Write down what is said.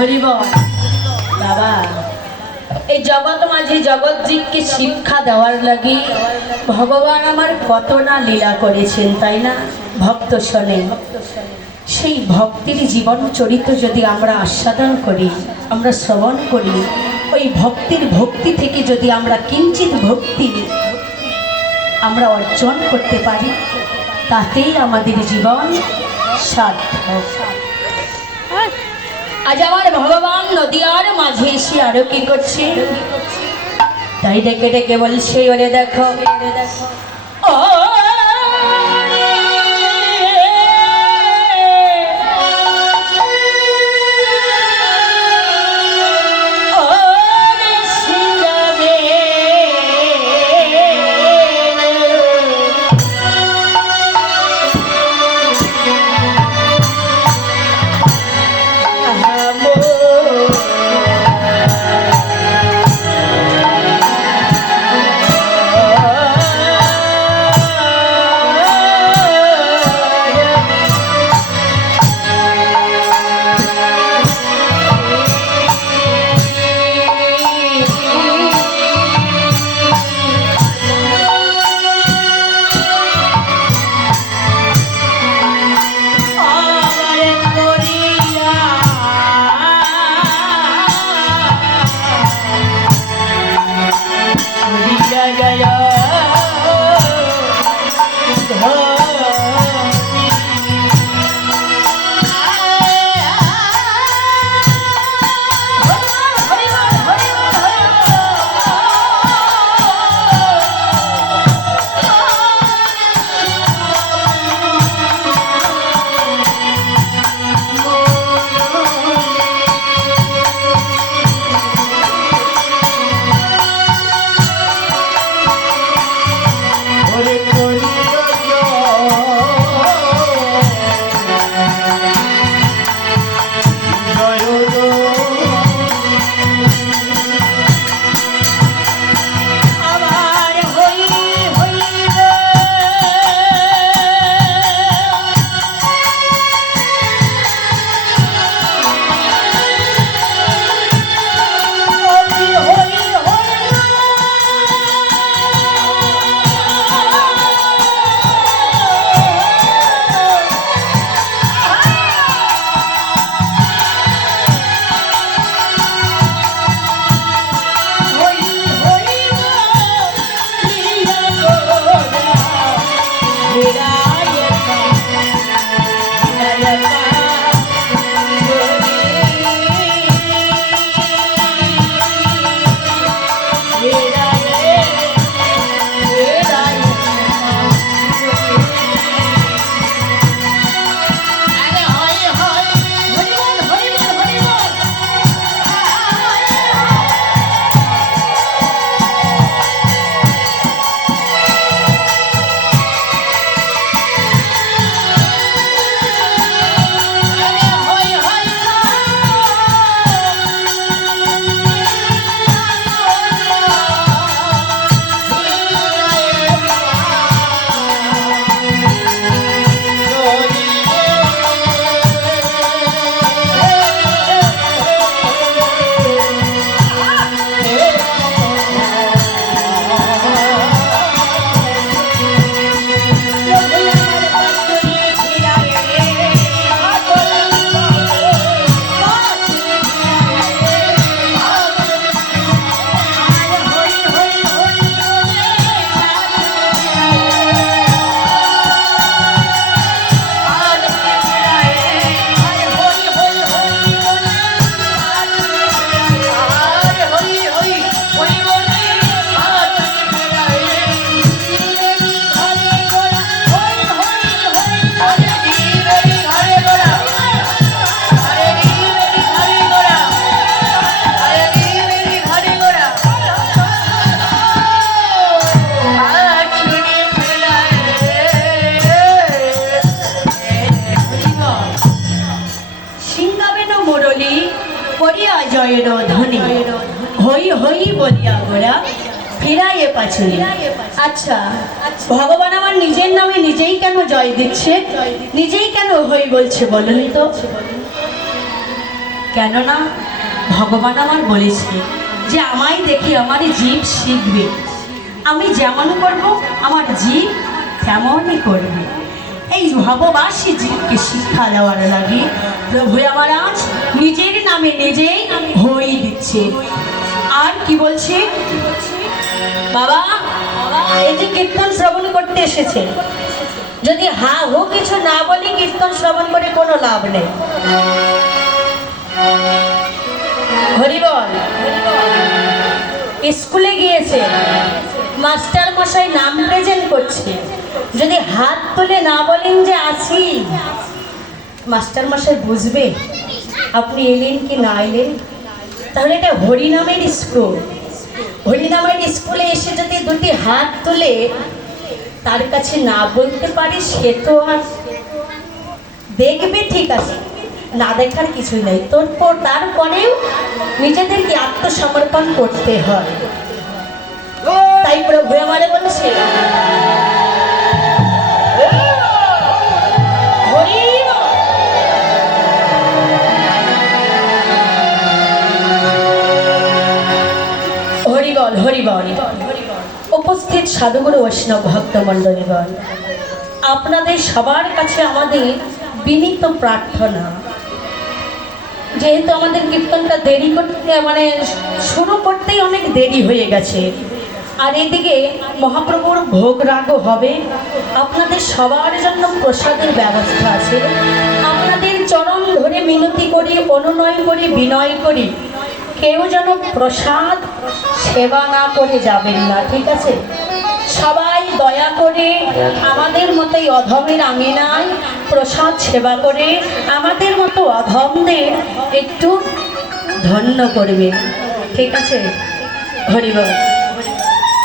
হরিবল বাবা এই জগৎ মাঝে জগৎজীবকে শিক্ষা দেওয়ার লাগি ভগবান আমার কত না লীলা করেছেন তাই না ভক্ত শোনেন সেই ভক্তির জীবন চরিত্র যদি আমরা আস্বাদন করি আমরা শ্রবণ করি ওই ভক্তির ভক্তি থেকে যদি আমরা কিঞ্চিত ভক্তি আমরা অর্জন করতে পারি তাতেই আমাদের জীবন সার্থক। আজ আমার ভগবান নদিয়ার মাঝে এসে আরো কি করছে তাই ডেকে ডেকে বলছে ওরে দেখো ও আচ্ছা ভগবান আমার নিজের নামে নিজেই কেন জয় দিচ্ছে নিজেই কেন হই বলছে বলুন তো কেননা ভগবান আমার বলেছে যে আমায় দেখে আমার জীব শিখবে, আমি যেমন করব আমার জীব তেমনই করবে। এই ভববাসী জীবকে শিক্ষা দেওয়ার লাগে প্রভু আমার আজ নিজের নামে নিজেই হই দিচ্ছে। আর কি বলছে, বাবা এই যে কীর্তন শ্রবণ করতে এসেছে, যদি হা হো কিছু না বলি কীর্তন শ্রবণ করে কোনো লাভ নেই। হরিবল স্কুলে গিয়েছে, মাস্টার মশাই নাম প্রেজেন্ট করছে, যদি হাত তুলে না বলেন যে আছি, মাস্টার মশাই বুঝবে আপনি এলেন কি না এলেন? তাহলে এটা হরিনামের স্কুল, হরিনামের স্কুলে এসে যদি দুটি হাত তুলে তার কাছে না বলতে পারি, সে তো আর দেখবে, ঠিক আছে, না দেখার কিছুই নেই। তারপরেও নিজেদেরকে আত্মসমর্পণ করতে হয়। তাই প্রভু আমারে বলছে, হরিবল হরিবল। উপস্থিত সাধুগুরু বৈষ্ণব ভক্তমণ্ডলীগণ, আপনাদের সবার কাছে আমাদের বিনীত প্রার্থনা, যেহেতু আমাদের কীর্তনটা দেরি করতে মানে শুরু করতেই অনেক দেরি হয়ে গেছে, আর এদিকে মহাপ্রভুর ভোগ রাগও হবে, আপনাদের সবার জন্য প্রসাদের ব্যবস্থা আছে। আপনাদের চরণ ধরে মিনতি করি, অনুনয় করি, বিনয় করি, কেউ যেন প্রসাদ সেবা না করে যাবেন না, ঠিক আছে? সবাই দয়া করে আমাদের মতোই অধমের আঙিনায় প্রসাদ সেবা করে আমাদের মতো অধমদের একটু ধন্য করবে, ঠিক আছে? হরিবল।